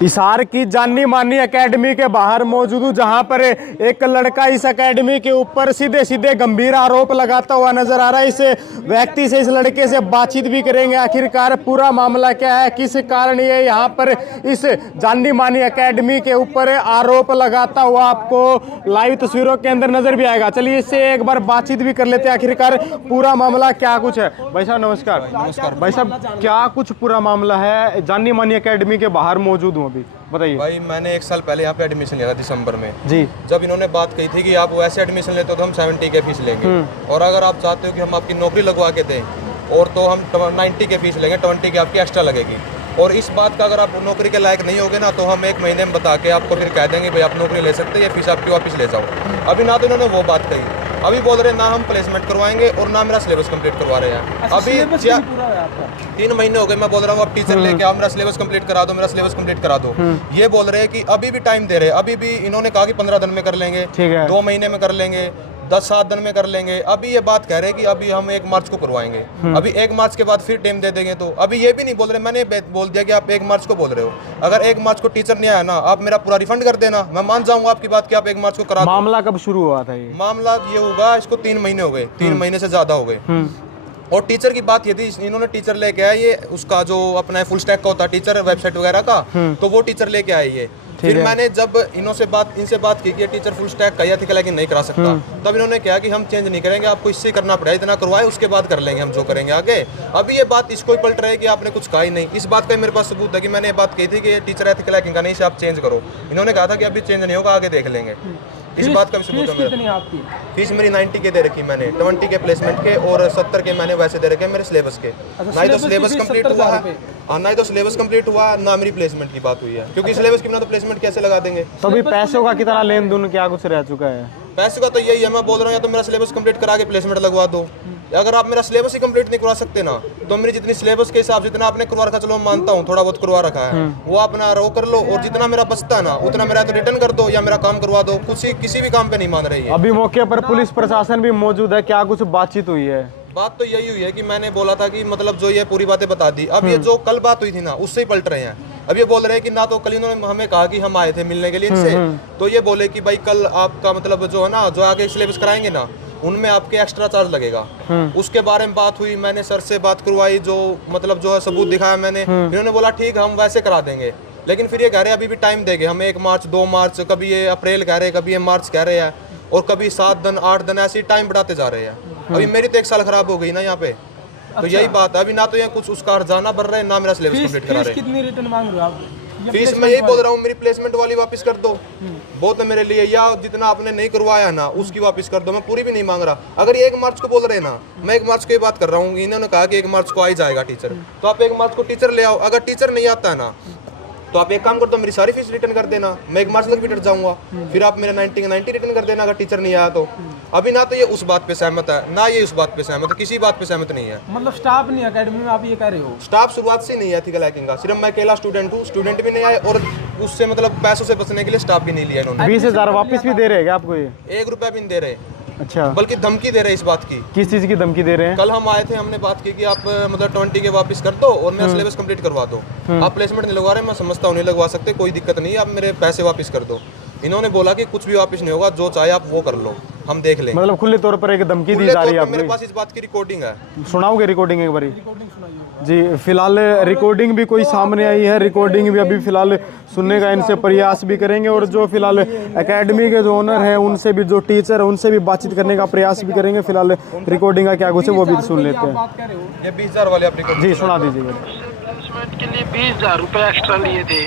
हिसार की जानी मानी एकेडमी के बाहर मौजूद हूं, जहां पर एक लड़का इस एकेडमी के ऊपर सीधे सीधे गंभीर आरोप लगाता हुआ नजर आ रहा है। इस व्यक्ति से, इस लड़के से बातचीत भी करेंगे। आखिरकार पूरा मामला क्या है, किस कारण ये यहां पर इस जानी मानी एकेडमी के ऊपर आरोप लगाता हुआ आपको लाइव तस्वीरों के अंदर नजर भी आएगा। चलिए इससे एक बार बातचीत भी कर लेते हैं, आखिरकार पूरा मामला क्या कुछ है। भाई साहब नमस्कार। नमस्कार भाई साहब, क्या कुछ पूरा मामला है? जानी मानी एकेडमी के बाहर मौजूद हूँ अभी, बताइए। भाई मैंने 1 साल पहले यहाँ पे एडमिशन लिया था दिसंबर में जी। जब इन्होंने बात कही थी कि आप वैसे एडमिशन लेते हो तो हम 70 के फीस लेंगे, और अगर आप चाहते हो कि हम आपकी नौकरी लगवा के दें और तो हम 90 के फीस लेंगे, 20 की आपकी एक्स्ट्रा लगेगी। और इस बात का अगर आप नौकरी के लायक नहीं होगे ना तो हम 1 महीने में बता के आपको फिर कह देंगे भाई आप नौकरी ले सकते हैं, ये फीस आपकी वापस ले जाओ। अभी ना तो इन्होंने वो बात कही, अभी बोल रहे हैं ना हम प्लेसमेंट करवाएंगे और ना मेरा सिलेबस कंप्लीट करवा रहे हैं। अभी 3 महीने हो गए मैं बोल रहा हूँ आप टीचर लेके आओ, मेरा सिलेबस कंप्लीट करा दो, मेरा सिलेबस कंप्लीट करा दो। ये बोल रहे हैं कि अभी भी टाइम दे रहे हैं, अभी भी इन्होंने कहा कि 15 दिन में कर लेंगे, 2 महीने में कर लेंगे, 10-7 दिन में कर लेंगे। अभी ये बात कह रहे हैं कि अभी हम 1 मार्च को करवाएंगे, अभी 1 मार्च के बाद फिर टाइम दे देंगे। तो अभी ये भी नहीं बोल रहे, मैंने बोल दिया कि आप 1 मार्च को बोल रहे हो। अगर 1 मार्च को टीचर नहीं आया ना, आप मेरा पूरा रिफंड कर देना, मैं मान जाऊंगा आपकी बात कि आप 1 मार्च को करा दो। मामला कब शुरू हुआ था ये? मामला ये होगा, इसको 3 महीने हो गए, 3 महीने से ज्यादा हो गए। और टीचर की बात ये थी, इन्होंने टीचर लेके आए, ये उसका जो अपना फुल स्टैक का होता है टीचर वेबसाइट वगैरह का, तो वो टीचर लेके आए ये। फिर मैंने जब इनसे बात की कि टीचर फुल स्टैक का थी लेकिन नहीं करा सकता, तब इन्होंने कहा कि हम चेंज नहीं करेंगे, आपको इससे करना पड़ेगा, इतना करवाए उसके बाद कर लेंगे हम जो करेंगे आगे। अभी ये बात इसको ही पलट रही है कि आपने कुछ कहा ही नहीं। इस बात का मेरे पास सबूत है कि मैंने ये बात कही थी कि टीचर एथिकल हैकिंग का नहीं, इसे आप चेंज करो। इन्होंने कहा था कि अभी चेंज नहीं होगा, आगे देख लेंगे। इस बात का भी सबूत है मेरे। आपकी फीस मेरी 90 के दे रखी मैंने, 20 के प्लेसमेंट के और 70 के मैंने वैसे दे रखे मेरे सिलेबस के। ना ही तो सिलेबस कंप्लीट हुआ है, ना ही तो सिलेबस कंप्लीट हुआ, ना मेरी प्लेसमेंट की बात हुई है, क्योंकि सिलेबस की बिना तो प्लेसमेंट कैसे लगा देंगे। तो अभी पैसों का कितना लेन देन क्या कुछ रह चुका है? पैसे का तो यही है, मैं बोल रहा हूँ या तो मेरा सिलेबस कंप्लीट करा के प्लेसमेंट लगवा दो, अगर आप मेरा सिलेबस ही कंप्लीट नहीं करवा सकते ना तो मेरी जितनी सिलेबस के हिसाब से जितना आपने करवा रखा, चलो मैं मानता हूँ थोड़ा बहुत करवा रखा है, वो आप ना रो कर लो, और जितना मेरा बचता है ना उतना मेरा तो रिटर्न कर दो या मेरा काम करवा दो। किसी भी काम पे नहीं मान रही है। अभी मौके पर पुलिस प्रशासन भी मौजूद है, क्या कुछ बातचीत हुई है? बात तो यही हुई है कि मैंने बोला था कि मतलब जो ये पूरी बातें बता दी, अब ये जो कल बात हुई थी ना उससे ही पलट रहे हैं। अब ये बोल रहे हैं कि ना तो कल इन्होंने हमें कहा कि हम आए थे मिलने के लिए इनसे, तो ये बोले कि भाई कल आपका मतलब जो है ना, जो आगे सिलेबस कराएंगे ना उनमें आपके एक्स्ट्रा चार्ज लगेगा। उसके बारे में बात हुई, मैंने सर से बात करवाई, जो मतलब जो है सबूत दिखाया मैंने। इन्होंने बोला ठीक हम वैसे करा देंगे, लेकिन फिर ये कह रहे हैं अभी भी टाइम देंगे हम, 1 मार्च 2 मार्च, कभी ये अप्रैल कह रहे हैं, कभी ये मार्च कह रहे हैं, और कभी 7 दिन 8 दिन ऐसे टाइम बढ़ाते जा रहे हैं। अभी मेरी तो 1 साल खराब हो गई ना यहाँ पे। तो यही बात है, अभी ना तो यहाँ कुछ उसका हर्जाना भर रहे हैं, ना मेरा सिलेबस कंप्लीट करा रहे हैं। कितनी रिटर्न मांग रहे हो आप? फीस मैं यही बोल रहा हूँ, मेरी प्लेसमेंट वाली वापस कर दो, बहुत है मेरे लिए, या जितना आपने नहीं करवाया ना उसकी वापस कर दो, मैं पूरी भी नहीं मांग रहा। अगर ये 1 मार्च को बोल रहे हैं ना, मैं 1 मार्च की बात कर रहा हूँ, इन्होंने कहा कि 1 मार्च को आ ही जाएगा टीचर, तो आप 1 मार्च को टीचर ले आओ। अगर टीचर नहीं आता है ना तो आप एक काम कर दो, मेरी सारी फीस रिटर्न कर देना, मैं 1 मार्च तक भी डट जाऊंगा, फिर आप मेरा 90 का 90 रिटर्न कर देना अगर टीचर नहीं आया तो। अभी ना तो ये उस बात पे सहमत है, ना ये उस बात पे सहमत है, किसी बात पे सहमत नहीं है। मतलब स्टाफ नहीं एकेडमी में, आप ये कह रहे हो? स्टाफ शुरुआत से नहीं है एथिकल हैकिंग का, सिर्फ मैं अकेला स्टूडेंट हूँ, स्टूडेंट भी नहीं आए, और उससे मतलब पैसों से बचने के लिए स्टाफ भी नहीं लिया इन्होंने। 20,000 वापस भी दे रहे हैं क्या आपको ये? 1 रुपया भी नहीं दे रहे, अच्छा, बल्कि धमकी दे रहे इस बात की। किस चीज की धमकी दे रहे हैं? कल हम आए थे, हमने बात की कि आप मतलब 20 के वापस कर दो और मेरा सिलेबस कंप्लीट करवा दो। आप प्लेसमेंट नहीं लगवा रहे, मैं समझता हूँ नहीं लगवा सकते, कोई दिक्कत नहीं है, आप मेरे पैसे वापस कर दो। इन्होंने बोला कि कुछ भी वापस नहीं होगा, जो चाहे आप वो कर लो, हम देख लेंगे। मतलब खुले तौर पर एक धमकी दी जा रही है? मेरे पास इस बात की रिकॉर्डिंग है। सुनाओगे रिकॉर्डिंग एक बारी? जी, फिलहाल रिकॉर्डिंग भी कोई सामने आई है, रिकॉर्डिंग भी अभी फिलहाल सुनने का इनसे प्रयास भी करेंगे, और जो फिलहाल एकेडमी के जो ओनर है उनसे भी, जो टीचर है उनसे भी बातचीत करने का प्रयास भी करेंगे। फिलहाल रिकॉर्डिंग का क्या कुछ है वो भी सुन लेते हैं। ये 20,000 वाले आप जी सुना दीजिए। प्लेसमेंट के लिए 20,000 रुपए एक्स्ट्रा लिए थे।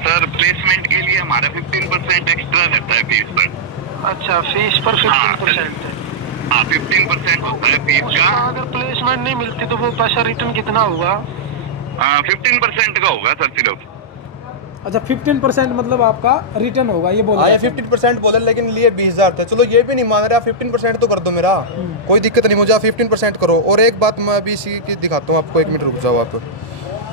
सर प्लेसमेंट के लिए हमारा 15% एक्स्ट्रा रहता है फीस पर। अच्छा, फीस पर 15% है? हाँ 15% होता है फीस का। अगर प्लेसमेंट नहीं मिलती तो वो पैसा रिटर्न कितना होगा? 15% का होगा सर सिर्फ। अच्छा, 15% मतलब आपका रिटर्न होगा, ये बोला? 15% बोले, लेकिन लिए 20,000 थे। चलो ये भी नहीं मान रहे, आप 15% तो कर दो, मेरा कोई दिक्कत नहीं, मुझे आप 15% करो। और एक बात मैं अभी इसी की दिखाता हूँ आपको, 1 मिनट रुक जाओ आप।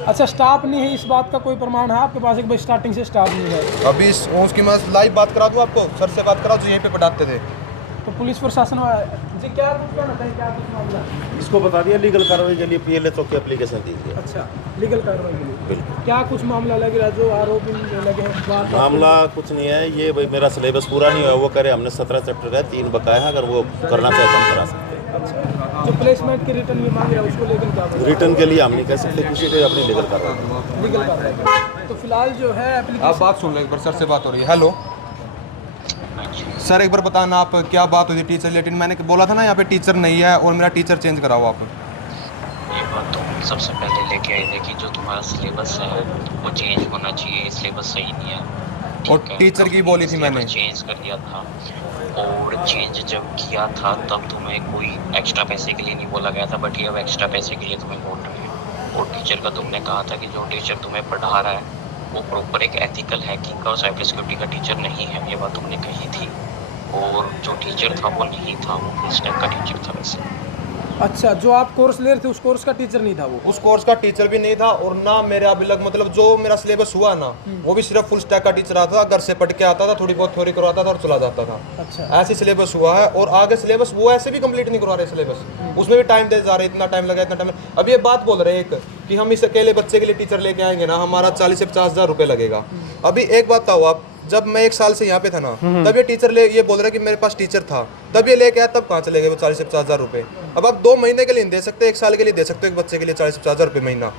अच्छा, स्टाफ नहीं है, इस बात का कोई प्रमाण है आपके पास? एक भाई स्टार्टिंग से स्टाफ नहीं है? अभी उसकी मैं लाइव बात करा दूँ आपको, सर से बात करा जो यहीं पे पढ़ाते थे, तो पुलिस प्रशासन जी क्या कुछ कहना है, क्या कुछ मामला है? इसको बता दिया लीगल कार्रवाई के लिए पीएलए चौक की एप्लीकेशन दीजिए। अच्छा, लीगल कार्रवाई के लिए बिल्कुल। क्या कुछ मामला लग रहा है जो आरोप इन लगे हैं? बात मामला कुछ नहीं है, ये भाई मेरा सिलेबस पूरा नहीं हुआ, वो करे हमने 17 चैप्टर है, 3 बकाया है, अगर वो करना चाहे तो हम करा सकते हैं। अच्छा, जो प्लेसमेंट की रिटर्न भी मांग रहा है उसको लेकर क्या बोल रिटर्न के लिए हम नहीं कह सकते, किसी को अपनी लीगल कार्रवाई। लीगल कार्रवाई? तो फिलहाल जो है आप एप्लीकेशन बात सुन लो एक बार, सर से बात हो रही है। हेलो सर, एक बार बताना आप क्या बात हुई थी टीचर रिलेटेड? मैंने बोला था ना यहाँ पे टीचर नहीं है और मेरा टीचर चेंज कराओ आप। ये बात तो हम सबसे पहले लेके आए थे कि जो तुम्हारा सिलेबस है वो चेंज होना चाहिए, सिलेबस सही नहीं है। और ठीक है? टीचर की बोली थी मैंने। चेंज कर दिया था, और चेंज जब किया था तब तुम्हें कोई एक्स्ट्रा पैसे के लिए नहीं बोला गया था, बट ये अब एक्स्ट्रा पैसे के लिए तुम्हें बोल रहे हैं। और टीचर का तुमने कहा था कि जो टीचर तुम्हें पढ़ा रहा है वो प्रॉपर एक एथिकल हैकिंग का और साइबर सिक्योरिटी का टीचर नहीं है, ये बात तुमने कही थी। और जो टीचर था वो नहीं था, वो फुल स्टैक का टीचर था वैसे। अच्छा, जो आप कोर्स ले रहे थे उस कोर्स का टीचर नहीं था वो? उस कोर्स का टीचर भी नहीं था, और ना मेरा अभी लग मतलब जो मेरा सिलेबस हुआ ना वो भी सिर्फ फुल स्टैक का टीचर आता था, घर से पढ़ के आता था, थोड़ी बहुत थ्योरी करवाता था और चला जाता था। अच्छा, ऐसे सिलेबस हुआ है, और आगे सिलेबस वो ऐसे भी कंप्लीट नहीं करवा रहे सिलेबस, उसमें भी टाइम दे जा रहे, इतना टाइम लगा, इतना टाइम। अब ये बात बोल रहे हैं एक कि हम इस अकेले बच्चे के लिए टीचर लेके आएंगे ना, हमारा 40 से 50 हज़ार रुपये लगेगा। अभी एक बात बताओ आप, जब मैं 1 साल से यहाँ पे था ना, तब ये टीचर ये बोल रहा है कि मेरे पास टीचर था, तब ये लेके आया, तब कहाँ चले गए वो 40 से 50 हज़ार रुपये? अब आप 2 महीने के लिए नहीं दे सकते, 1 साल के लिए दे सकते हो एक बच्चे के लिए 40 से 50 हज़ार रुपये महीना।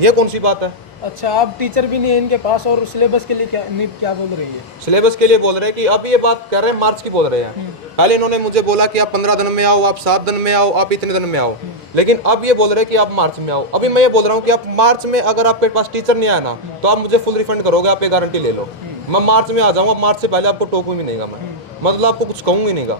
ये कौन सी बात है? अच्छा, अब टीचर भी नहीं है इनके पास, और सिलेबस के लिए क्या बोल रही है? सिलेबस के लिए बोल रहे हैं कि अब ये बात कर रहे हैं मार्च की बोल रहे हैं। पहले इन्होंने मुझे बोला कि आप 15 दिन में आओ, आप 7 दिन में आओ, आप इतने दिन में आओ, लेकिन अब ये बोल रहे हैं कि आप मार्च में आओ। अभी मैं ये बोल रहा हूँ कि आप मार्च में अगर आपके पास टीचर नहीं आया ना तो आप मुझे फुल रिफंड करोगे, आप ये गारंटी ले लो। मैं मार्च में आ जाऊँगा, मार्च से पहले आपको टोकूँ भी नहींगा मैं, मतलब आपको कुछ कहूँगी नहींगा।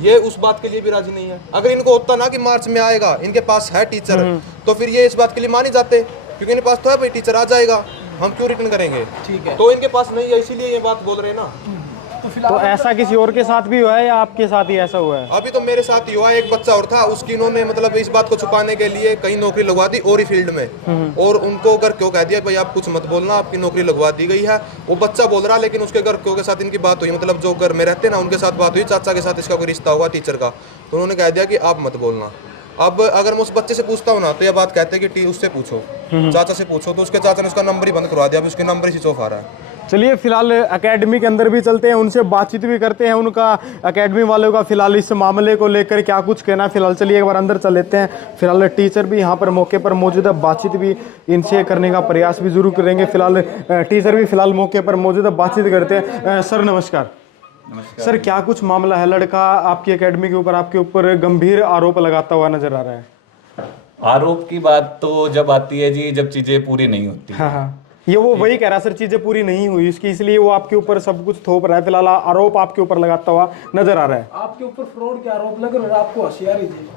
ये उस बात के लिए भी राजी नहीं है। अगर इनको होता ना कि मार्च में आएगा, इनके पास है टीचर, तो फिर ये इस बात के लिए मान ही जाते, क्योंकि इनके पास तो है भाई टीचर आ जाएगा, हम क्यों रिटर्न करेंगे? ठीक है, तो इनके पास नहीं है, इसीलिए ये बात बोल रहे हैं ना। तो फिलहाल तो ऐसा किसी और के साथ भी हुआ है या आपके साथ ही ऐसा हुआ है? अभी तो मेरे साथ ही हुआ, एक बच्चा और था, उसकी इन्होंने मतलब इस बात को छुपाने के लिए कहीं नौकरी लगवा दी और ही फील्ड में, और उनको घर क्यों कह दिया भाई आप कुछ मत बोलना, आपकी नौकरी लगवा दी गई है। वो बच्चा बोल रहा, लेकिन उसके घर क्यों के साथ इनकी बात हुई, मतलब जो घर में रहते ना उनके साथ बात हुई, चाचा के साथ इसका कोई रिश्ता हुआ टीचर का, तो उन्होंने कह दिया कि आप मत बोलना। अब अगर मैं उस बच्चे से पूछता हूँ ना तो ये बात कहते हैं कि उससे पूछो, चाचा से पूछो, तो उसके चाचा ने उसका नंबर ही बंद करवा दिया, अभी उसके नंबर ही स्विच ऑफ आ रहा है। चलिए फिलहाल एकेडमी के अंदर भी चलते हैं, उनसे बातचीत भी करते हैं, उनका एकेडमी वालों का फिलहाल इस मामले को लेकर क्या कुछ कहना है। फिलहाल चलिए एक बार अंदर चल लेते हैं। फिलहाल टीचर भी यहाँ पर मौके पर मौजूद है, बातचीत भी इनसे करने का प्रयास भी जरूर करेंगे। फिलहाल टीचर भी फिलहाल मौके पर मौजूद है, बातचीत करते हैं। सर नमस्कार। सर क्या कुछ मामला है? लड़का आपकी एकेडमी के ऊपर आपके ऊपर गंभीर आरोप लगाता हुआ नजर आ रहा है। आरोप की बात तो जब आती है जी, जब चीजें पूरी नहीं होती। हाँ हाँ, ये वो वही कह रहा है सर, चीजें पूरी नहीं हुई इसकी, इसलिए वो आपके ऊपर सब कुछ थोप रहा है। फिलहाल आरोप आपके ऊपर लगाता हुआ नजर आ रहा है। आपके ऊपर फ्रॉड के आरोप लग रहे हैं, आपको होशियारी थी।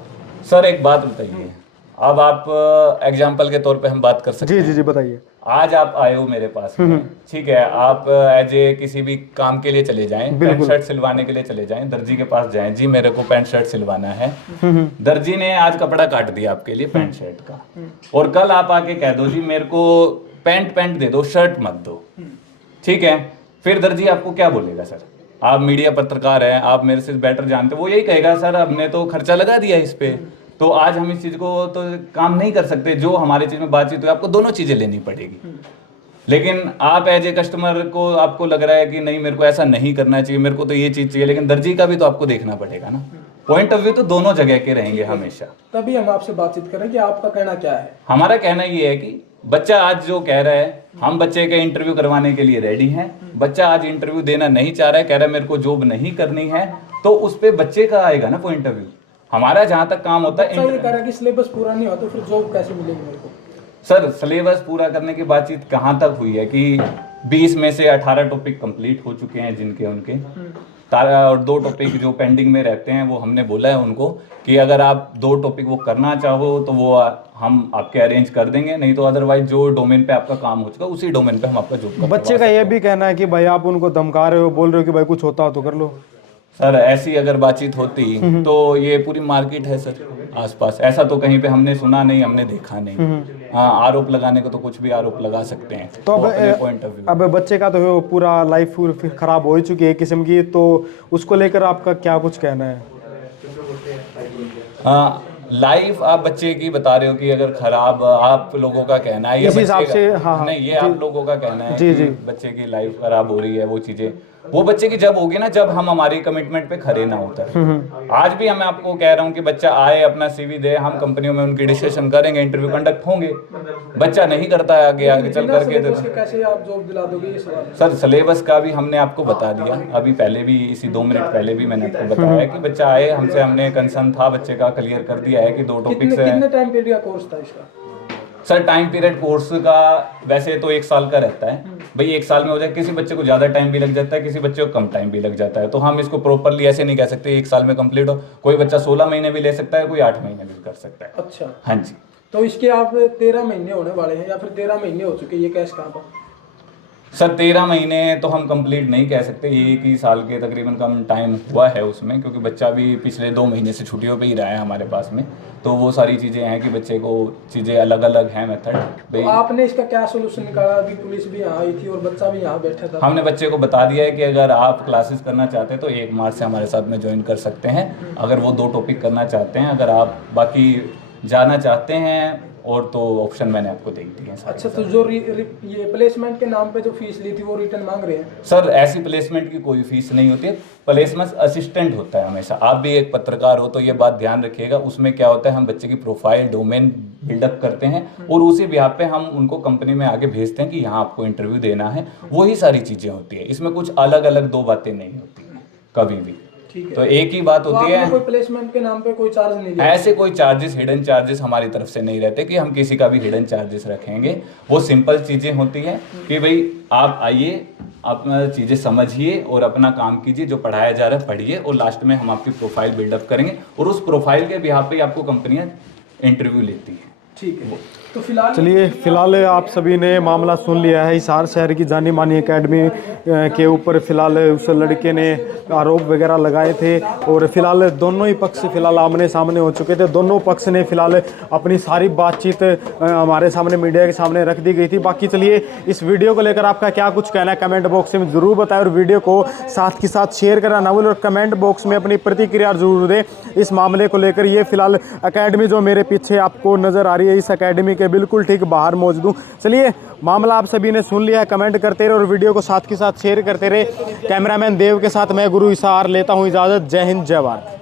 सर एक बात बताइए, अब आप एग्जाम्पल के तौर पे हम बात कर सकते जी हैं। जी जी बताइए। आज आप आए हो मेरे पास में, ठीक है, आप एज ए किसी भी काम के लिए चले जाएं, पैंट शर्ट सिलवाने के लिए चले जाएं, दर्जी के पास जाएं, जी मेरे को पैंट शर्ट सिलवाना है, दर्जी ने आज कपड़ा काट दिया आपके लिए पैंट शर्ट का, और कल आप आके कह दो जी मेरे को पैंट दे दो, शर्ट मत दो, ठीक है, फिर दर्जी आपको क्या बोलेगा? सर आप मीडिया पत्रकार हैं, आप मेरे से बेटर जानते हो, वो यही कहेगा सर हमने तो खर्चा लगा दिया इस पे, तो आज हम इस चीज को तो काम नहीं कर सकते, जो हमारे चीज में बातचीत हुई आपको दोनों चीजें लेनी पड़ेगी। लेकिन आप एज ए कस्टमर को आपको लग रहा है कि नहीं मेरे को ऐसा नहीं करना चाहिए, मेरे को तो ये चीज चाहिए, लेकिन दर्जी का भी तो आपको देखना पड़ेगा ना। पॉइंट ऑफ व्यू तो दोनों जगह के रहेंगे हमेशा। तभी हम आपसे बातचीत करें कि आपका कहना क्या है। हमारा कहना ये है कि बच्चा आज जो कह रहा है, हम बच्चे का इंटरव्यू करवाने के लिए रेडी हैं, बच्चा आज इंटरव्यू देना नहीं चाह रहा है, कह रहा है मेरे को जॉब नहीं करनी है, तो उस पे बच्चे का आएगा ना पॉइंट ऑफ व्यू। हमारा जहां तक काम होता है, ये कह रहा है कि सिलेबस पूरा नहीं हो तो फिर जॉब कैसे मिलेगी मेरे को? सर सिलेबस पूरा करने की बातचीत कहाँ तक हुई है कि 20 में से 18 टॉपिक कंप्लीट हो चुके हैं जिनके उनके, और 2 टॉपिक जो पेंडिंग में रहते हैं, वो हमने बोला है उनको कि अगर आप 2 टॉपिक वो करना चाहो तो वो हम आपके अरेंज कर देंगे, नहीं तो अदरवाइज जो डोमेन पे आपका काम हो चुका उसी डोमेन पे हम आपका जॉब। बच्चे का ये भी कहना है कि भाई आप उनको धमका रहे हो, बोल रहे हो कि भाई कुछ होता हो तो कर लो। सर ऐसी अगर बातचीत होती तो ये पूरी मार्केट है सर आसपास, ऐसा तो कहीं पे हमने सुना नहीं, हमने देखा नहीं। हाँ, आरोप लगाने को तो कुछ भी आरोप लगा सकते हैं। तो अब पॉइंट ऑफ व्यू, अब बच्चे का तो पूरा लाइफ फिर खराब हो ही चुकी है एक किस्म की, तो उसको लेकर आपका क्या कुछ कहना है? लाइफ आप बच्चे की बता रहे हो कि अगर खराब आप लोगों का कहना है, ये इस हिसाब बच्चे से, का- हाँ, नहीं, ये आप लोगों का कहना है जी, कि जी। बच्चे की लाइफ खराब हो रही है, वो चीजें वो बच्चे की जब होगी ना, जब हम हमारी कमिटमेंट पे खरे ना होता है। आज भी मैं आपको कह रहा हूँ कि बच्चा आए, अपना सीवी दे, हम कंपनियों में उनकी डिस्कशन करेंगे, इंटरव्यू कंडक्ट होंगे। बच्चा नहीं करता है आगे आगे चल बिना करके syllabus के कैसे आप जॉब दिला दोगे, ये सवाल है। सर सिलेबस का भी हमने आपको बता दिया, अभी पहले भी इसी 2 मिनट पहले भी मैंने आपको बताया कि बच्चा आए, हमसे हमने कंसर्न था बच्चे का, क्लियर कर दिया है कि 2 टॉपिक्स है। कितने टाइम पीरियड का कोर्स था इसका? सर टाइम पीरियड कोर्स का वैसे तो 1 साल का रहता है भाई, 1 साल में हो जाए। किसी बच्चे को ज़्यादा टाइम भी लग जाता है, किसी बच्चे को कम टाइम भी लग जाता है, तो हम इसको प्रॉपरली ऐसे नहीं कह सकते 1 साल में कंप्लीट हो। कोई बच्चा 16 महीने भी ले सकता है, कोई 8 महीने भी कर सकता है। अच्छा, हाँ जी। तो इसके आप 13 महीने होने वाले हैं या फिर 13 महीने हो चुके, ये कैश कहाँ पर? सर 13 महीने तो हम कंप्लीट नहीं कह सकते, 1 ही साल के तकरीबन कम टाइम हुआ है उसमें, क्योंकि बच्चा भी पिछले 2 महीने से छुट्टियों पे ही रहा है हमारे पास में। तो वो सारी चीज़ें हैं कि बच्चे को चीज़ें अलग अलग हैं मेथड तो आपने इसका क्या सोल्यूशन निकाला? अभी पुलिस भी यहाँ आई थी और बच्चा भी यहाँ बैठा था। हमने बच्चे को बता दिया है कि अगर आप क्लासेस करना चाहते हैं तो 1 मार्च से हमारे साथ में ज्वाइन कर सकते हैं, अगर वो 2 टॉपिक करना चाहते हैं। अगर आप बाकी जाना चाहते हैं और तो ऑप्शन मैंने आपको दे दिए हैं। अच्छा, तो जो ये प्लेसमेंट के नाम पे जो फीस ली थी वो रिटर्न मांग रहे हैं? सर ऐसी प्लेसमेंट की कोई फीस नहीं होती है, प्लेसमेंट असिस्टेंट होता है हमेशा। आप भी एक पत्रकार हो तो ये बात ध्यान रखिएगा, उसमें क्या होता है, हम बच्चे की प्रोफाइल डोमेन बिल्डअप करते हैं और उसी बिहाफ पे हम उनको कंपनी में आगे भेजते हैं कि यहाँ आपको इंटरव्यू देना है। वही सारी चीज़ें होती है, इसमें कुछ अलग अलग 2 बातें नहीं होती कभी भी। तो एक ही बात होती है, कोई प्लेसमेंट के नाम पे कोई चार्ज नहीं लिया? ऐसे कोई चार्जेस, हिडन चार्जेस हमारी तरफ से नहीं रहते कि हम किसी का भी हिडन चार्जेस रखेंगे। वो सिंपल चीज़ें होती हैं कि भाई आप आइए, अपना चीज़ें समझिए और अपना काम कीजिए, जो पढ़ाया जा रहा है पढ़िए, और लास्ट में हम आपकी प्रोफाइल बिल्डअप करेंगे और उस प्रोफाइल के बिहाफ पे आपको कंपनियां इंटरव्यू लेती हैं। ठीक है, तो फिलहाल चलिए, फिलहाल आप सभी ने मामला सुन लिया है। हिसार शहर की जानी मानी एकेडमी के ऊपर फिलहाल उस लड़के ने आरोप वगैरह लगाए थे और फिलहाल दोनों ही पक्ष फिलहाल आमने सामने हो चुके थे। दोनों पक्ष ने फिलहाल अपनी सारी बातचीत हमारे सामने, मीडिया के सामने रख दी गई थी। बाकी चलिए, इस वीडियो को लेकर आपका क्या कुछ कहना है कमेंट बॉक्स में ज़रूर बताएं और वीडियो को साथ के साथ शेयर करना ना भूलें और कमेंट बॉक्स में अपनी प्रतिक्रिया जरूर दें इस मामले को लेकर। ये फिलहाल एकेडमी जो मेरे पीछे आपको नज़र आ रही है, इस एकेडमी के बिल्कुल ठीक बाहर मौजूद हूँ। चलिए, मामला आप सभी ने सुन लिया है, कमेंट करते रहे और वीडियो को साथ के साथ शेयर करते रहे। कैमरामैन देव के साथ मैं गुरु हिसार लेता हूँ इजाज़त। जय हिंद, जय भारत।